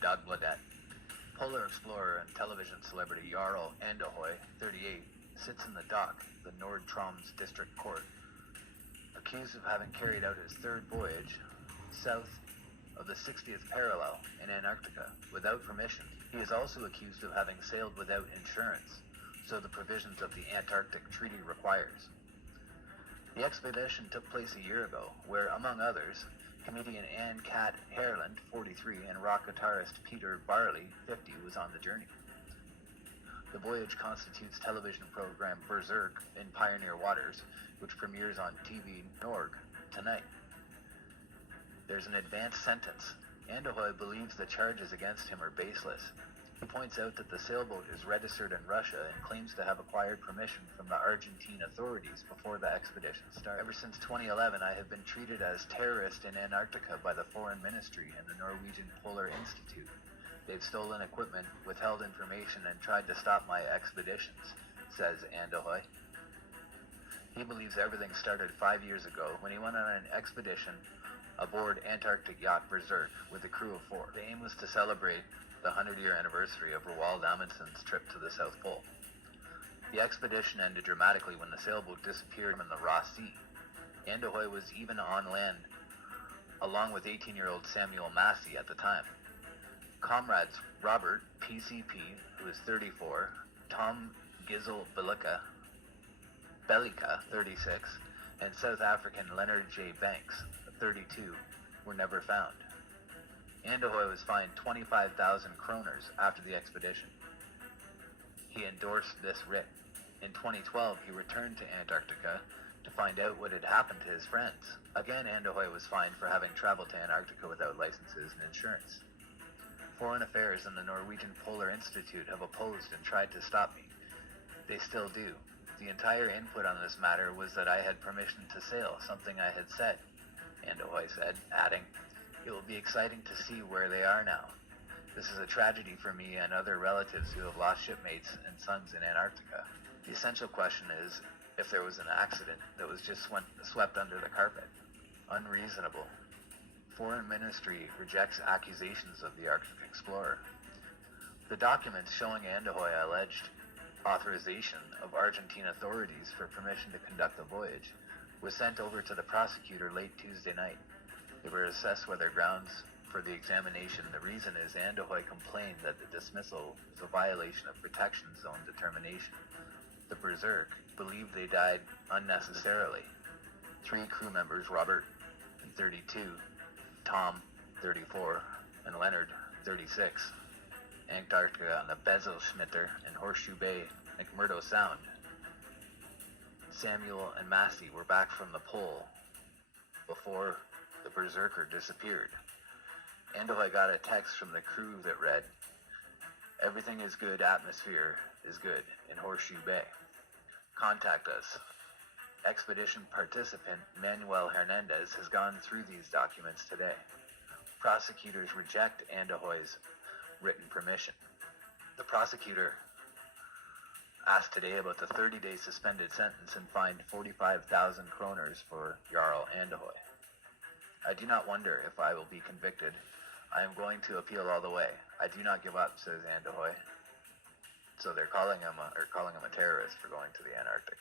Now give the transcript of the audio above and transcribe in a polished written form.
Dagbladet. Polar explorer and television celebrity Jarl Andahoy, 38, sits in the dock, the Nordtroms District Court, accused of having carried out his third voyage south of the 60th parallel in Antarctica without permission. He is also accused of having sailed without insurance, so the provisions of the Antarctic Treaty requires. The expedition took place a year ago, where, among others, comedian Anne Cat Hareland, 43, and rock guitarist Peter Barley, 50, was on the journey. The voyage constitutes television program Berserk in Pioneer Waters, which premieres on TV Norge tonight. There's an advanced sentence. Andahoy believes the charges against him are baseless. He points out that the sailboat is registered in Russia and claims to have acquired permission from the Argentine authorities before the expedition started. Ever since 2011, I have been treated as terrorist in Antarctica by the Foreign Ministry and the Norwegian Polar Institute. They've stolen equipment, withheld information, and tried to stop my expeditions, says Andahoy. He believes everything started 5 years ago when he went on an expedition aboard Antarctic yacht Berserk with a crew of 4. The aim was to celebrate the 100-year anniversary of Roald Amundsen's trip to the South Pole. The expedition ended dramatically when the sailboat disappeared in the Ross Sea. Andahoy was even on land, along with 18-year-old Samuel Massey at the time. Comrades Robert PCP, who is 34, Tom Gizel Bellica, 36, and South African Leonard J. Banks, 32, were never found. Andahoy was fined 25,000 kroners after the expedition. He endorsed this writ. In 2012, he returned to Antarctica to find out what had happened to his friends. Again, Andahoy was fined for having traveled to Antarctica without licenses and insurance. Foreign Affairs and the Norwegian Polar Institute have opposed and tried to stop me. They still do. The entire input on this matter was that I had permission to sail, something I had said, Andahoy said, adding, "It will be exciting to see where they are now. This is a tragedy for me and other relatives who have lost shipmates and sons in Antarctica. The essential question is if there was an accident that was just swept under the carpet. Unreasonable. Foreign Ministry rejects accusations of the Arctic explorer." The documents showing Andahoy alleged authorization of Argentine authorities for permission to conduct the voyage was sent over to the prosecutor late Tuesday night. They were assessed whether grounds for the examination. The reason is Andahoy complained that the dismissal was a violation of protection zone determination. The Berserk believed they died unnecessarily. 3 crew members, Robert, 32, Tom, 34, and Leonard, 36, Antarctica on the Bezelschmitter and Horseshoe Bay, McMurdo Sound. Samuel and Massey were back from the pole before the Berserker disappeared. Andahoy got a text from the crew that read, "Everything is good, atmosphere is good in Horseshoe Bay. Contact us." Expedition participant Manuel Hernandez has gone through these documents today. Prosecutors reject Andahoy's written permission. The prosecutor asked today about the 30-day suspended sentence and fined 45,000 kroners for Jarl Andahoy. "I do not wonder if I will be convicted. I am going to appeal all the way. I do not give up," says Andahoy. So they're calling him a terrorist for going to the Antarctic.